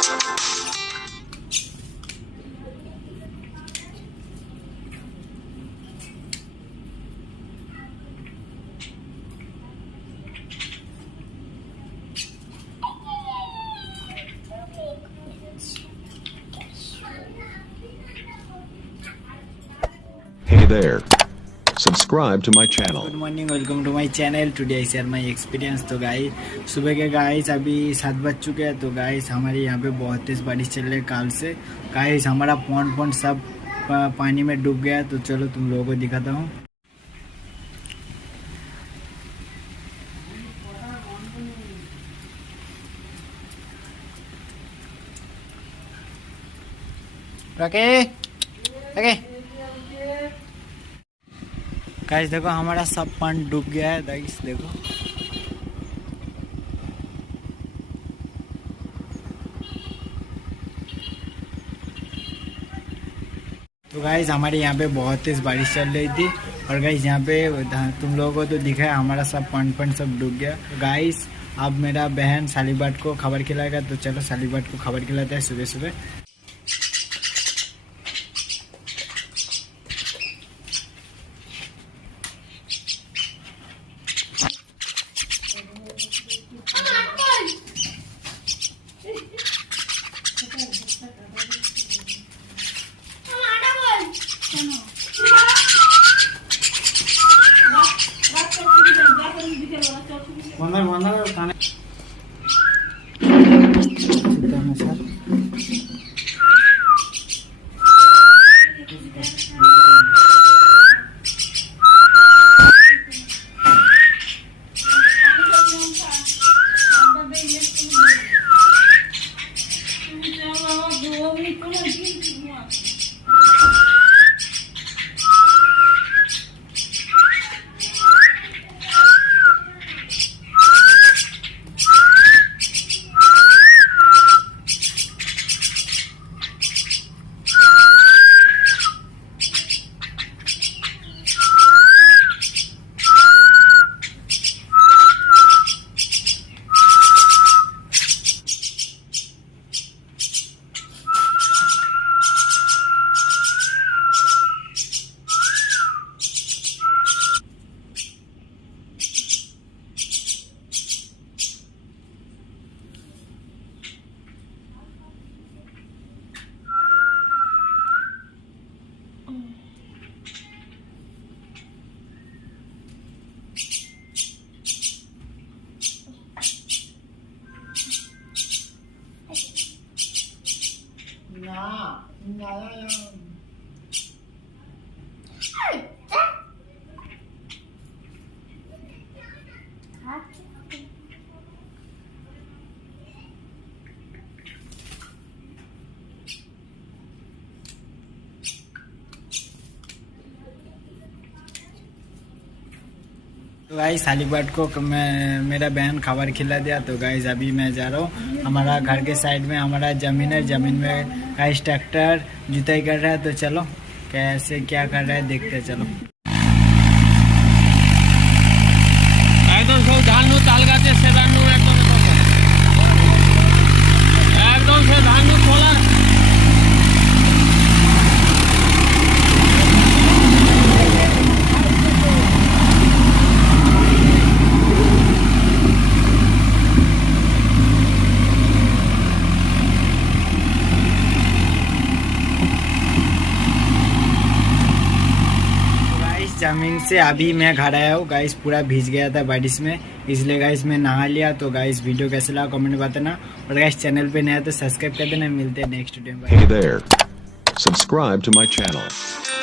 Hey there. Subscribe to my channel. Good morning, welcome to my channel. Today I share my experience. तो guys सुबह के guys अभी 7 बज चुके हैं। तो गाइस हमारे यहाँ पे बहुत तेज बारिश चल रही है काल से। गाइस हमारा पॉन्ड सब पानी में डूब गया। तो चलो तुम लोगों को दिखाता हूँ। रखे रखे गाइस देखो हमारा सब पानी डूब गया है। गाइस देखो तो गाइस हमारे यहाँ पे बहुत तेज बारिश चल रही थी। और गाइस यहाँ पे तुम लोगों को तो दिखा है हमारा सब पानी सब डूब गया। तो गाइस अब मेरा बहन सालीबाट को खबर खिलाएगा। तो चलो सालीबाट को खबर खिलाते हैं सुबह सुबह। तो गाइस सालीबाट को मेरा बहन खबर खिला दिया। तो गाइस अभी मैं जा रहा हूँ। हमारा घर के साइड में हमारा ज़मीन है। ज़मीन में गाइस ट्रैक्टर जुताई कर रहा है। तो चलो कैसे क्या कर रहा है देखते हैं। चलो एकदम सब धान ताल गाचे से एकदम से धान खोला। जमीन से अभी मैं घर आया हूँ। गाइस पूरा भीज गया था बारिश में, इसलिए गाइस मैं नहा लिया। तो गाइस वीडियो कैसे लगा कमेंट में बताना। और गाइस चैनल पे नया तो सब्सक्राइब कर देना। मिलते हैं नेक्स्ट वीडियो में। Hey there. Subscribe to my channel.